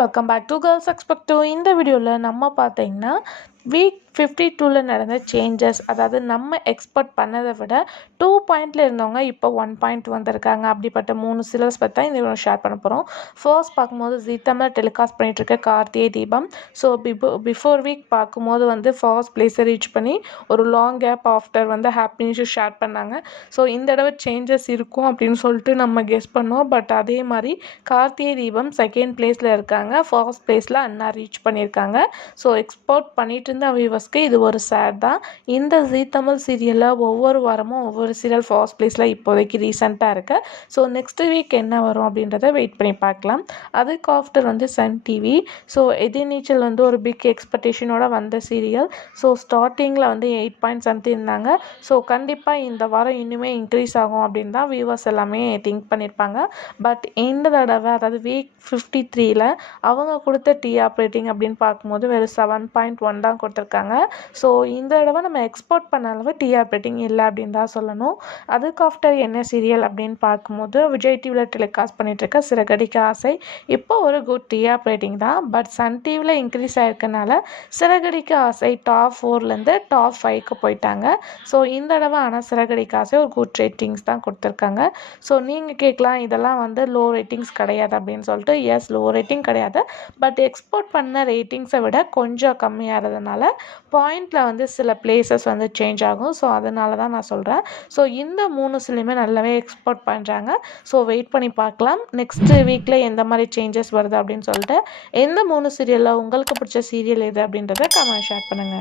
Welcome back to girls expect to. இந்த வீடியோவில் நம்ம பார்த்தீங்கன்னா வீக் 52ல் நடந்த சேஞ்சஸ், அதாவது நம்ம எக்ஸ்பெக்ட் பண்ணதை விட 2 பாயிண்டில் இருந்தவங்க இப்போ 1 பாயிண்ட் வந்திருக்காங்க. அப்படிப்பட்ட 3 சீரியல்ஸ் பற்றி தான் இந்த வீடியோ ஷேர் பண்ண போகிறோம். ஃபர்ஸ்ட் பார்க்கும்போது ஜீ Tamil telecast பண்ணிகிட்ருக்க Karthigai Deepam. So before week பார்க்கும்போது வந்து ஃபர்ஸ்ட் பிளேஸை ரீச் பண்ணி ஒரு லாங் கேப் ஆஃப்டர் வந்து ஹாப்பி நியூஸ் ஷேர் பண்ணாங்க. ஸோ இந்த தடவை சேஞ்சஸ் இருக்கும் அப்படின்னு சொல்லிட்டு நம்ம கெஸ் பண்ணோம். பட் அதே மாதிரி கார்த்திகை தீபம் செகண்ட் பிளேஸில் இருக்காங்க. ஃபர்ஸ்ட் பிளேஸில் அண்ணா ரீச் பண்ணியிருக்காங்க. ஸோ எக்ஸ்போர்ட் பண்ணிட்டு இருந்த வியூவர்ஸ்க்கு இது ஒரு சேட் தான். இந்த ஜீ தமிழ் சீரியலில் ஒவ்வொரு வாரமும் ஒவ்வொரு சீரியல் ஃபர்ஸ்ட் பிளேஸில் இப்போதைக்கு ரீசெண்டாக இருக்குது. ஸோ நெக்ஸ்ட் வீக் என்ன வரும் அப்படின்றத வெயிட் பண்ணி பார்க்கலாம். அதுக்கு ஆஃப்டர் வந்து சன் டிவி. ஸோ எதிர்நீச்சல் வந்து ஒரு பிக் எக்ஸ்பெக்டேஷனோட வந்த சீரியல். ஸோ ஸ்டார்டிங்கில் வந்து 8 பாயிண்ட் சம்திங் இருந்தாங்க. ஸோ கண்டிப்பாக இந்த வாரம் இன்னுமே இன்க்ரீஸ் ஆகும் அப்படின்னு தான் வியூவர்ஸ் எல்லாமே திங்க் பண்ணியிருப்பாங்க. பட் இந்த தடவை அதாவது வீக் 53ல் அவங்க கொடுத்த டிஆர் ரேட்டிங் அப்படின்னு பார்க்கும்போது வெறும் 7.1 தான் கொடுத்துருக்காங்க. ஸோ இந்த தடவை நம்ம எக்ஸ்போர்ட் பண்ண அளவு டிஆர் ரேட்டிங் இல்லை அப்படின்னு தான் சொல்லணும். அதுக்கு ஆஃப்டர் என்ன சீரியல் அப்படின்னு பார்க்கும்போது விஜய் டிவியில் டெலிகாஸ்ட் பண்ணிட்டு இருக்க சிறகடிக்க ஆசை இப்போ ஒரு குட் டிஆர் ரேட்டிங் தான். பட் சன் டிவியில் இன்க்ரீஸ் ஆயிருக்கனால சிறகடிக்க ஆசை டாப் 4லேருந்து டாப் 5க்கு போயிட்டாங்க. ஸோ இந்த தடவை ஆனால் சிறகடிக்க ஆசை ஒரு குட் ரேட்டிங்ஸ் தான் கொடுத்துருக்காங்க. ஸோ நீங்கள் கேட்கலாம் இதெல்லாம் வந்து லோ ரேட்டிங்ஸ் கிடையாது அப்படின்னு சொல்லிட்டு. எஸ், லோ ரேட்டிங் கிடையாது. பட் எக்ஸ்போர்ட் பண்ண ரேட்டிங்ஸை விட கொஞ்சம் கம்மியாகிறதுனால பாயிண்டில் வந்து சில பிளேசஸ் வந்து சேஞ்ச் ஆகும். ஸோ அதனால தான் நான் சொல்கிறேன். ஸோ இந்த 3 சீரியலுமே நல்லாவே எக்ஸ்போர்ட் பண்ணுறாங்க. ஸோ வெயிட் பண்ணி பார்க்கலாம் நெக்ஸ்ட் வீக்கில் எந்த மாதிரி சேஞ்சஸ் வருது அப்படின்னு சொல்லிட்டு. எந்த 3 சீரியலில் உங்களுக்கு பிடிச்ச சீரியல் எது அப்படின்றத கமெண்ட் ஷேர் பண்ணுங்கள்.